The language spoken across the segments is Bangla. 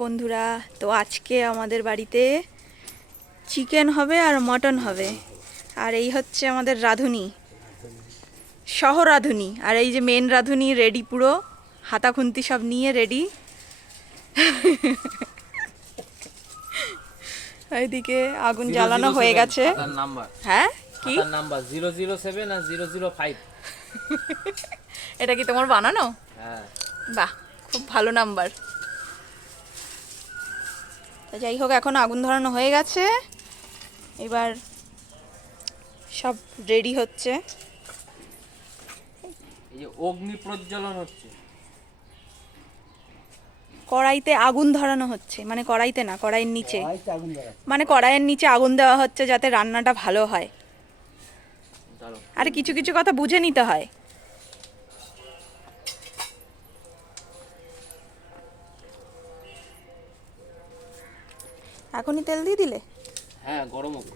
বন্ধুরা, তো আজকে আমাদের বাড়িতে চিকেন হবে আর মটন হবে। আর এই হচ্ছে আমাদের রাঁধুনি, সহ রাঁধুনি। আর এই যে মেন রাঁধুনি রেডি, পুরো হাতা খুন্তি সব নিয়ে রেডি। এইদিকে আগুন জ্বালানো হয়ে গেছে। হ্যাঁ, কি নাম্বার 007 আর 005? এটা কি তোমার বানানো? হ্যাঁ। বাহ, খুব ভালো নাম্বার। তো যাই হোক, এখন আগুন ধরানো হয়ে গেছে, এবার সব রেডি হচ্ছে। এই যে অগ্নি প্রজ্বলন হচ্ছে, কড়াইতে আগুন ধরানো হচ্ছে, মানে কড়াইতে না, কড়াইয়ের নিচে, মানে কড়াইয়ের নিচে আগুন দেওয়া হচ্ছে যাতে রান্নাটা ভালো হয়। আরে কিছু কিছু কথা বুঝে নিতে হয়। এখনই তেল দিয়ে দিলে? হ্যাঁ, গরম হবে।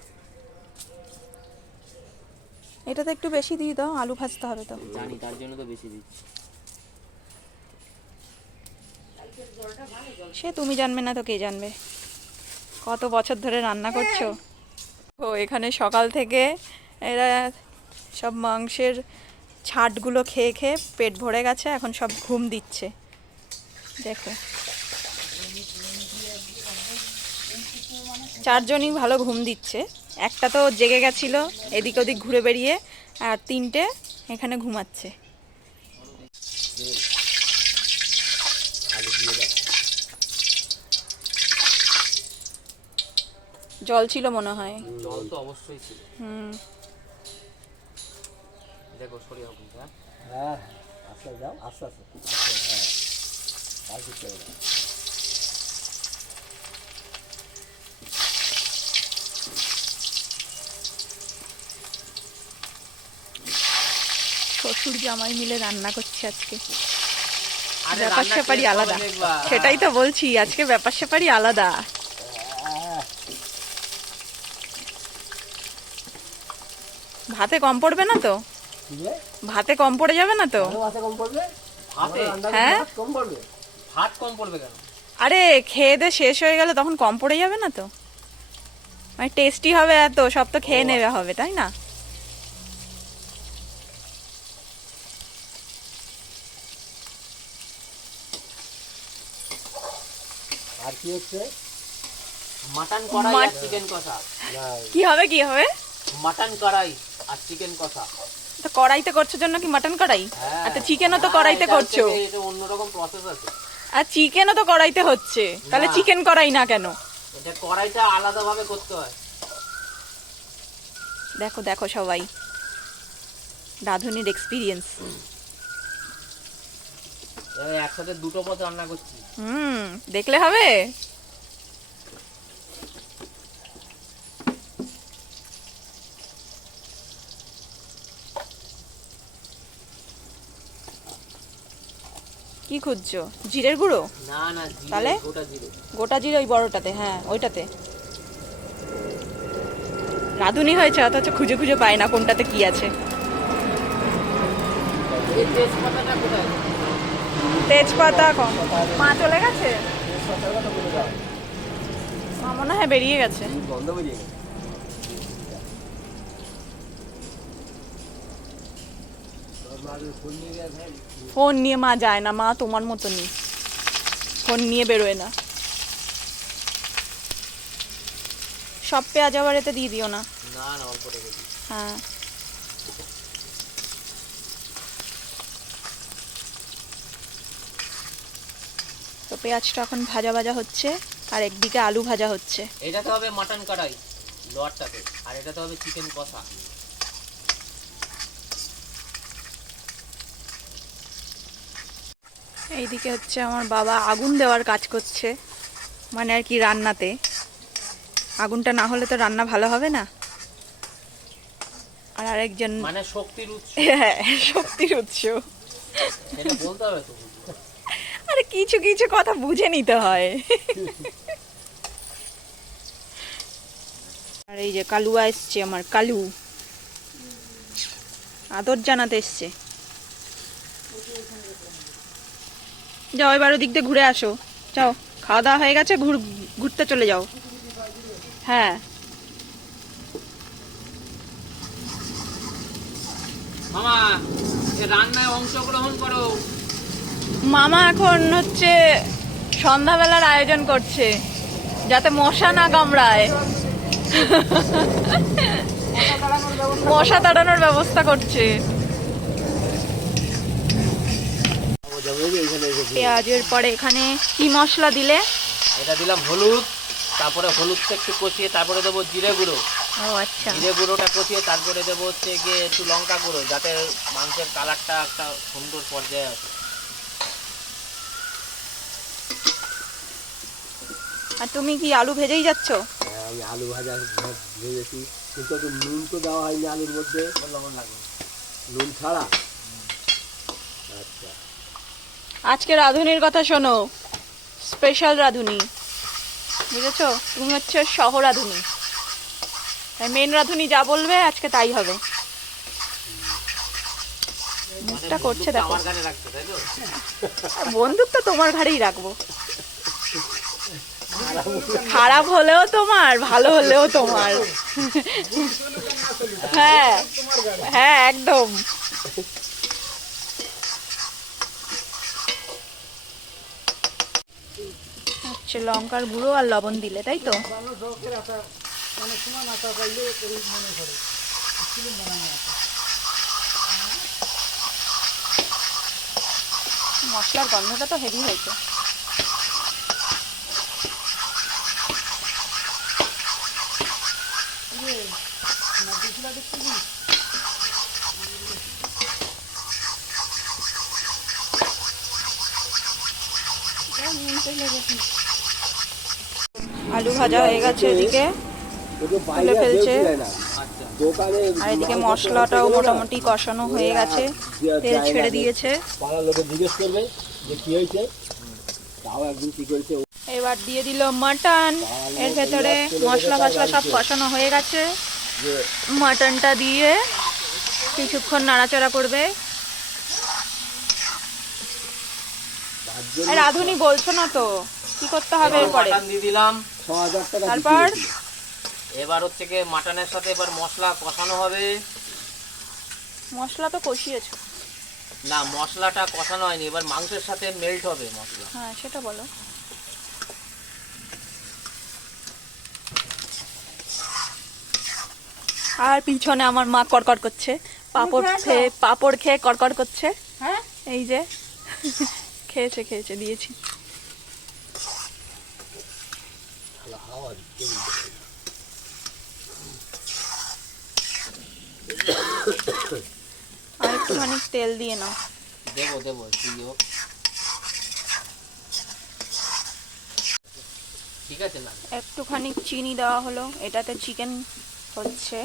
এটা তো একটু বেশি দিয়ে দাও, আলু ভাজতে হবে তো। জানি, তার জন্য তো বেশি দিচ্ছি। সে তুমি জানবে না তো কে জানবে, কত বছর ধরে রান্না করছো। ও এখানে সকাল থেকে এরা সব মাংসের ছাটগুলো খেয়ে খেয়ে পেট ভরে গেছে, এখন সব ঘুম দিচ্ছে। দেখো, চারজনই ভালো ঘুম দিচ্ছে। একটা তো জেগে গেছিল এদিক ওদিক ঘুরে বেরিয়ে, আর তিনটে এখানে ঘুমাচ্ছে। জল ছিল মনে হয়। জল তো অবশ্যই ছিল। দেখো সরিয়ে হবে। হ্যাঁ, আস্তে যাও, আস্তে আস্তে, হ্যাঁ, আর কিছু না। শ্বশুর জামাই মিলে রান্না করছে আজকে। আরে ব্যাপার স্যাপারই আলাদা, সেটাই তো বলছি, আজকে ব্যাপার স্যাপারই আলাদা। ভাতে কম পড়বে না তো? ভাতে কম পড়ে যাবে না তো? ভাতে কম পড়বে? হ্যাঁ, কম পড়বে। ভাত কম পড়বে কেন? আরে খেয়ে দে শেষ হয়ে গেলে তখন কম পড়ে যাবে না তো? মানে টেস্টি হবে, এত সব তো খেয়ে নেওয়া হবে, তাই না? আর কি হচ্ছে? মাটন কড়াই আর চিকেন কষা। কি হবে, কি হবে? মাটন কড়াই আর চিকেন কষা। তো কড়াইতে করছো জন্য কি মাটন কড়াই? আর তো চিকেনও তো কড়াইতে করছো। এটা অন্যরকম প্রসেস আছে। আর চিকেনও তো কড়াইতে হচ্ছে, তাহলে চিকেন কড়াই না কেন? এটা কড়াইটা আলাদাভাবে করতে হয়। দেখো দেখো সবাই, রাঁধুনির এক্সপিরিয়েন্স। একসাথে দুটো পদ রান্না করছি। দেখলে হবে। কি খুঁজছো? জিরের গুঁড়ো? না না, তাহলে গোটা জিরে। গোটা জিরে ওই বড়টাতে, হ্যাঁ ওইটাতে। রাঁধুনি হয়েছে অথচ খুঁজে খুঁজে পায় না কোনটাতে কি আছে। এই তেজপাতাটা কোথায়? তেজপাতা কম। মা চলে গেছে, মা মনে হয় বেরিয়ে গেছে। গন্ধ বেরিয়ে গেছে। ফোন নিয়ে মা যায় না, মা তোমার মতনই ফোন নিয়ে বেরোয় না। সব পেঁয়াজ আবার এতে দিয়ে দিও না। না না, অল্প রেখে দিই। হ্যাঁ, তো পেঁয়াজটা এখন ভাজা ভাজা হচ্ছে, আর একদিকে আলু ভাজা হচ্ছে। এটাতে হবে মাটন কড়াই লোয়ারটাতে, আর এটাতে হবে চিকেন কষা। এইদিকে হচ্ছে আমার বাবা আগুন দেওয়ার কাজ করছে, মানে আর কি রান্নাতে। আগুনটা না হলে তো রান্না ভালো হবে না। আর আরেকজন, মানে শক্তির উৎস। হ্যাঁ, শক্তির উৎস। এটা বলতে হবে তো। আরে কিছু কিছু কথা বুঝে নিতে হয়। আর এই যে কালুয়া এসছে, আমার কালু আদর জানাতে এসছে। যাও এবার ওদিক দিয়ে ঘুরে আসো, যাও খাওয়া দাওয়া হয়ে গেছে, ঘুরতে চলে যাও। হ্যাঁ মামা এ রান্নায় অংশগ্রহণ করো। মামা এখন হচ্ছে সন্ধ্যাবেলার আয়োজন করছে যাতে মশা না কামড়ায়, মশা তাড়ানোর ব্যবস্থা করছে। পেঁয়াজের পরে এখানে কি মশলা দিলে? এটা দিলাম হলুদ, তারপরে হলুদটা একটু কষিয়ে তারপরে দেবো জিরে গুঁড়ো। ও আচ্ছা, জিরে গুঁড়োটা কষিয়ে তারপরে দেবো হচ্ছে গিয়ে একটু লঙ্কা গুঁড়ো, যাতে মাংসের কালারটা একটা সুন্দর পর্যায়ে আসে। আর তুমি কি আলু ভেজেই যাচ্ছ? হ্যাঁ, আমি আলু ভাজা ভেজেছি, কিন্তু একটু নুন তো দেওয়া হয়নি আলুর মধ্যে, লবণ লাগবে নুন ছাড়া। আচ্ছা, আজকে রাঁধুনির কথা শোনো, স্পেশাল রাঁধুনি, বুঝেছো? তুমি হচ্ছে সহ রাঁধুনি, তাই মেন রাঁধুনি যা বলবে আজকে তাই হবে। মুখটা করছে দেখো, আমার গানে রাখছে তাই তো? আর বন্দুক তো তোমার ঘাড়েই রাখবো, খারাপ হলেও তোমার, ভালো হলেও তোমার। হ্যাঁ হ্যাঁ একদম। আচ্ছা, লঙ্কার গুঁড়ো আর লবণ দিলে তাই তো? মশলার গন্ধটা তো হেভি হয়েছে। আলু ভাজা হয়ে গেছে, এদিকে তুলে ফেলছে, আচ্ছা, দোকানে আর এদিকে মশলাটাও মোটামুটি কষানো হয়ে গেছে, তেল ছেড়ে দিয়েছে। পাড়ার লোকে জিজ্ঞেস করবে যে কি হয়েছে, তাও একদিন কি করেছে। এবার দিয়ে দিল মাটন, এর ভেতরে মশলা ফসলা সব কষানো হয়ে গেছে। যে মাটনটা দিয়ে কিছুক্ষণ নাড়াচাড়া করবে। তার জন্য আর রাঁধুনি বলছো না তো কি করতে হবে এরপরে? মাটন দিয়ে দিলাম। ৬,০০০ টাকা তারপর এবার হচ্ছে গিয়ে মাটনের সাথে এবার মশলা কষানো হবে। মশলা তো কষিয়েছো। না, মশলাটা কষানো হয়নি, এবার মাংসের সাথে মেল্ট হবে মশলা। হ্যাঁ সেটা বলো। আর পিছনে আমার মা কড়কড় করছে, পাপড় খেয়ে কড়কড় করছে। হ্যাঁ এই যে খেয়েছে খেয়েছে, দিয়েছি। হাওয়া দিচ্ছে। আর একটুখানি তেল দিয়ে নাও। দেবো দেবো একটু হোক। ঠিক আছে না? একটুখানি চিনি দেওয়া হলো, এটাতে চিকেন হচ্ছে।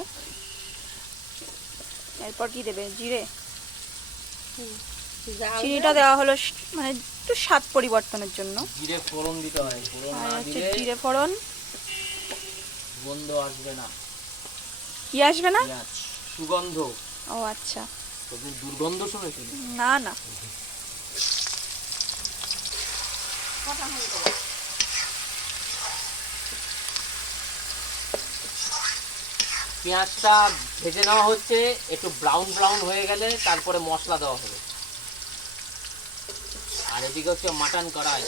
এরপর কি দেবে? জিরে। চিনিটা দেওয়া হলো মানে একটু স্বাদ পরিবর্তনের জন্য। জিরে ফোড়ন দিতে হয়, ফোড়ন আর না হচ্ছে দিলে জিরে ফোড়ন। গন্ধ আসবে না। কি আসবে না? পেঁয়াজ সুগন্ধ। ও আচ্ছা, তোদের দুর্গন্ধ শুনেছি? না না। পেঁয়াজটা ভেজে নেওয়া হচ্ছে, একটু ব্রাউন ব্রাউন হয়ে গেলে তারপরে মশলা দেওয়া হবে। আর এদিকে হচ্ছে মাটন কড়াই।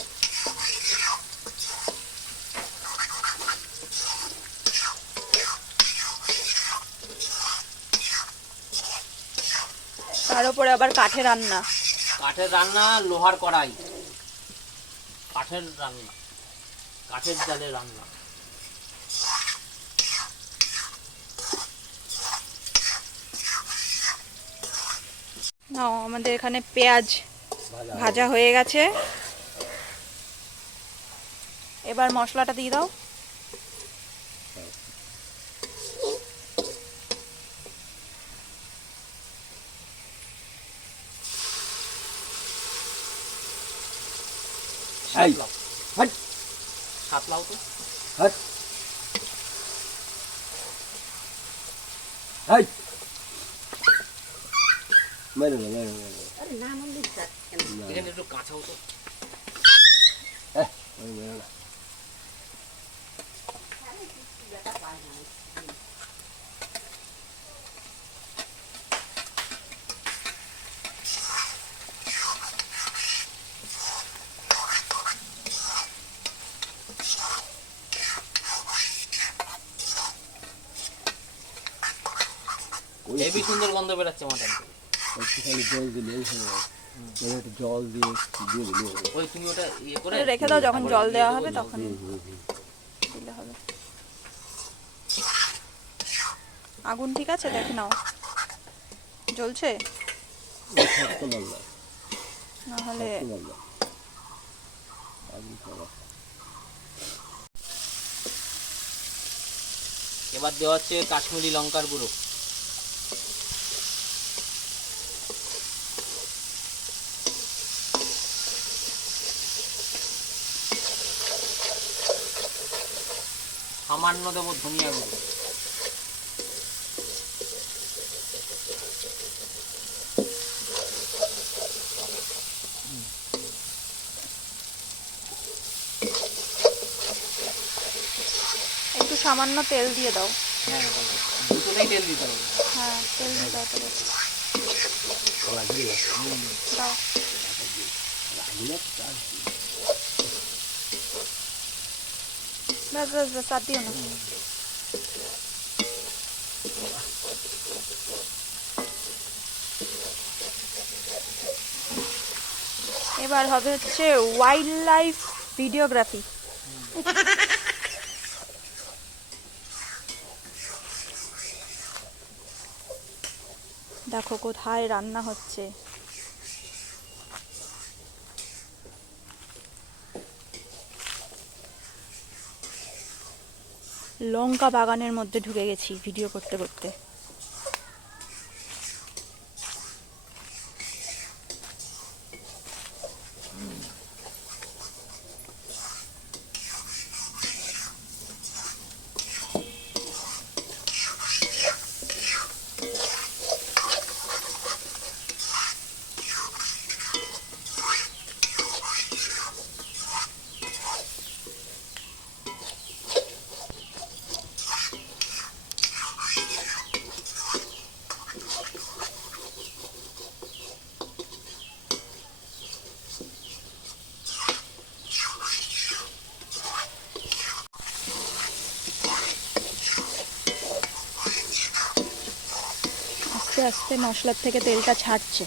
তার উপরে আবার কাঠে রান্না। কাঠের রান্না, লোহার কড়াই, কাঠের রান্না, কাঠের জালে রান্না। নাও, আমাদের এখানে পেঁয়াজ ভাজা হয়ে গেছে। এবার মশলাটা দিয়ে দাও। এই, সাতলাও, হাট, সাতলাও তো। হাট, হাট। মেরে না, মেরে না, মেরে না। এখানে একটু কাঁচাও তো। হ্যাঁ, ওই বেরো না। হেবি সুন্দর গন্ধ বেরাচ্ছে মাটন। একটুখানি জল দিলেই হয়ে যাবে। এবার একটু জল দিয়ে দিলে হবে। ওই তুমি ওটা ইয়ে করে রেখে দাও, যখন জল দেওয়া হবে তখন হুম। দিলে হবে। আগুন ঠিক আছে, দেখে নাও জ্বলছে শক্ত লাগলো, নাহলে। শক্ত লাগলো। আগুন খাওয়া। এবার দেওয়া হচ্ছে কাশ্মীরি লঙ্কার গুঁড়ো। সামান্য দেবো ধনিয়া গুঁড়ো। একটু সামান্য তেল দিয়ে দাও। হ্যাঁ, দুটোতেই তেল দিতে হবে। হ্যাঁ, তেল দিয়ে দাও তবে। লাগবে না। দাও। লাগবে না, তার কি? ব্যাস ব্যাস ব্যাস, আর দিও না। এবার হবে হচ্ছে ওয়াইল্ড লাইফ ভিডিওগ্রাফি। দেখো কোথায় রান্না হচ্ছে। লঙ্কা বাগানের মধ্যে ঢুকে গেছি ভিডিও করতে করতে। আস্তে আস্তে মশলার থেকে তেলটা ছাড়ছে।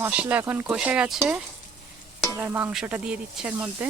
মশলা এখন কষে গেছে, এবার মাংসটা দিয়ে দিচ্ছে এর মধ্যে।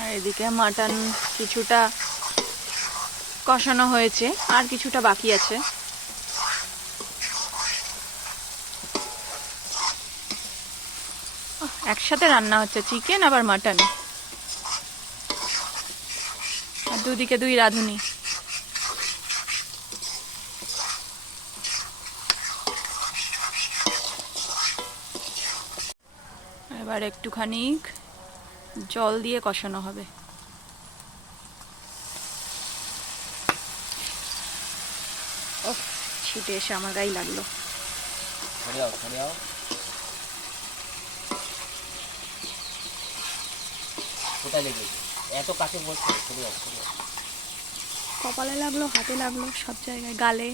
আর এদিকে মাটন কিছুটা কষানো হয়েছে, আর কিছুটা বাকি আছে। একসাথে রান্না হচ্ছে, চিকেন আবার মাটন, আর দুদিকে দুই রাঁধুনি। এবার একটুখানি জল দিয়ে কষানো হবে। ওহ, ছিটে এসে আমার গায়ে লাগলো। সরিয়াও সরিয়াও। কোথায় লেগেছে? এত কাছে বসছে, সরিয়াও সরিয়াও। কপালে লাগলো, হাতে লাগলো, সব জায়গায়, গালে।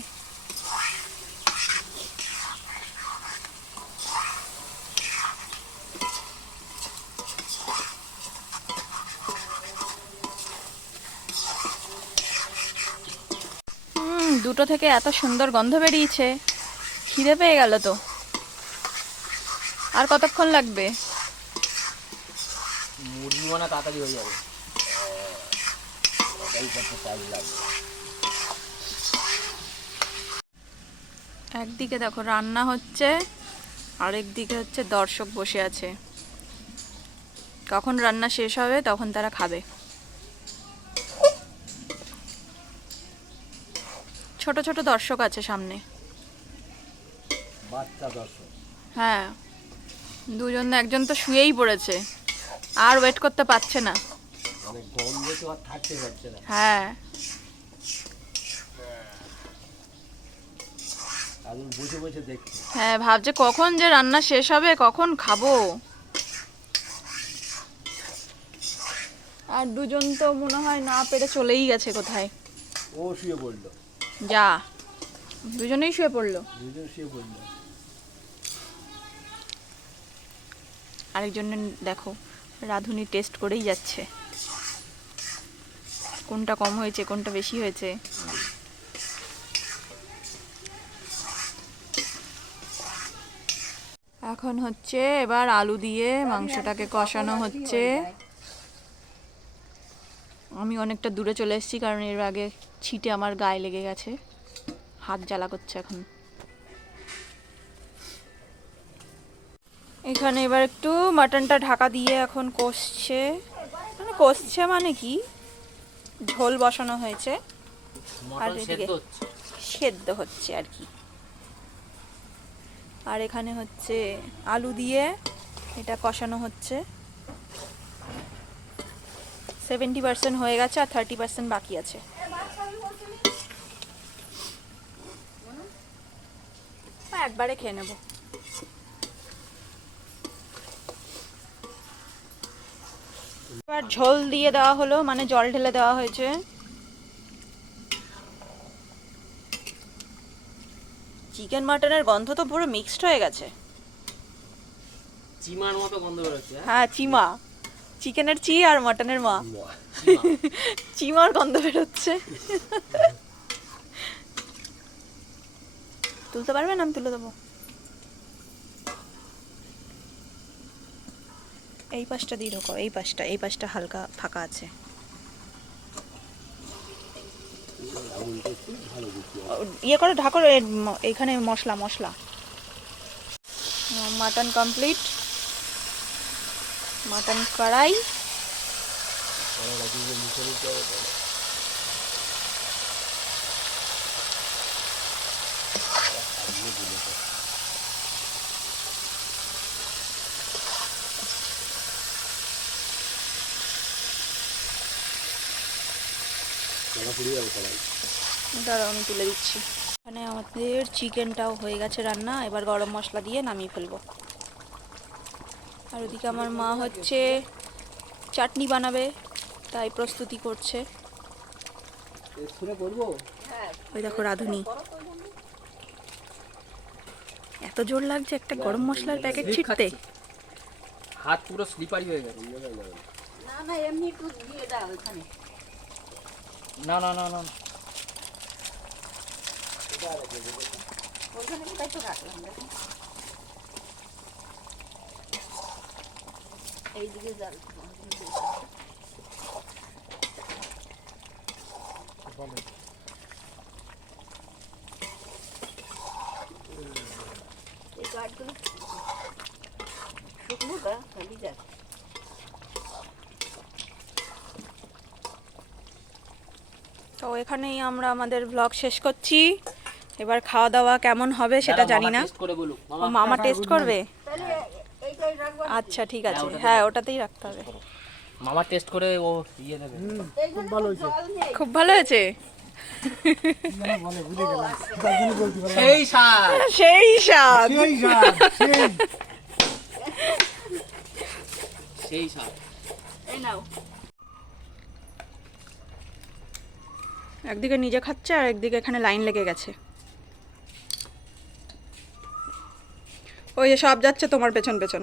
দুটো থেকে এত সুন্দর গন্ধ বেরিয়েছে, খিদে পেয়ে গেল তো। আর কতক্ষণ লাগবে? মুরগি বানা তাড়াতাড়ি হয়ে যাবে। এই করতে টাইম লাগবে। একদিকে দেখো রান্না হচ্ছে, আরেকদিকে হচ্ছে দর্শক বসে আছে। কখন রান্না শেষ হবে তখন তারা খাবে। ছোট ছোট দর্শক আছে সামনে। বাচ্চা দর্শক। হ্যাঁ, দুজন না, একজন তো শুয়েই পড়েছে, আর ওয়েট করতে পারছে না। মানে গন্ধে তো আর থাকতে পারছে না। হ্যাঁ, এখন বসে বসে দেখছি। হ্যাঁ, ভাবছে কখন যে রান্না শেষ হবে, কখন খাবো। আর দুজন তো মনে হয় না পেরে চলেই গেছে কোথায়। ও শুয়ে পড়লো। যা, দুজনেই শুয়ে পড়লো। দুজন শুয়ে পড়লো। আরেকজন দেখো রাঁধুনি টেস্ট করেই যাচ্ছে, কোনটা কম হয়েছে কোনটা বেশি হয়েছে। এখন হচ্ছে এবার আলু দিয়ে মাংসটাকে কষানো হচ্ছে। আমি অনেকটা দূরে চলে এসেছি কারণ এর আগে ছিটে আমার গায়ে লেগে গেছে, হাত জ্বালা করছে এখন। এখানে এবার একটু মাটনটা ঢাকা দিয়ে এখন কষছে, মানে কষছে মানে কি, ঝোল বসানো হয়েছে আর মটন এদিকে সেদ্ধ হচ্ছে। সেদ্ধ হচ্ছে আর কি। আর এখানে হচ্ছে আলু দিয়ে এটা কষানো হচ্ছে। 70% হয়ে গেছে আর 30% বাকি আছে। একবারে খেয়ে নেব। এবার ঝোল দিয়ে দেওয়া হলো, মানে জল ঢেলে দেওয়া হয়েছে। চিকেন মাটনের গন্ধ তো পুরো মিক্সড হয়ে গেছে। চিমার মতো গন্ধ বেরোচ্ছে। হ্যাঁ, চিমা, চিকেনের চি আর মাটনের মা, চিমার গন্ধ বেরোচ্ছে। তুলতে পারবেন? আমি তুলে দেবো। এই পাশটা দিয়ে ঢোকাও, এই পাশটা হালকা ফাঁকা আছে। ইয়ে করে ঢাকো, এইখানে মশলা মাটন কমপ্লিট। মাটন কড়াই, দাঁড়াও আমি তুলে দিচ্ছি। এখানে আমাদের চিকেনটাও হয়ে গেছে রান্না, এবার গরম মশলা দিয়ে নামিয়ে ফেলবো। আর ওদিকে আমার মা হচ্ছে চাটনি বানাবে, তাই প্রস্তুতি করছে। ওই দেখো রাঁধুনি, এত জোর লাগছে একটা গরম মশলার প্যাকেট ছিটতে। হাত পুরো স্লিপারি হয়ে গেছে। না এমনি একটু দিয়ে দাও এখানে। না না না না, ওইখানে কোথায় তো রাখলাম দেখো। এইদিকে জাল এই কাঠগুলো শুকনো গা খালি যাক। তো এখানেই আমরা আমাদের ব্লগ শেষ করছি। এবার খাওয়া দাওয়া কেমন হবে সেটা জানি না। টেস্ট করে বলুক। ও মামা টেস্ট করবে? তাহলে এইটাই রাখবো। আচ্ছা ঠিক আছে, হ্যাঁ ওটাতেই রাখতে হবে। মামা টেস্ট করে ও ইয়ে দেবে। খুব ভালো হয়েছে। খুব ভালো হয়েছে। সেই স্বাদ। সেই স্বাদ। সেই স্বাদ। এই নাও। একদিকে নিজে খাচ্ছে আর একদিকে এখানে লাইন লেগে গেছে। ওই যে সব যাচ্ছে তোমার পেছন পেছন।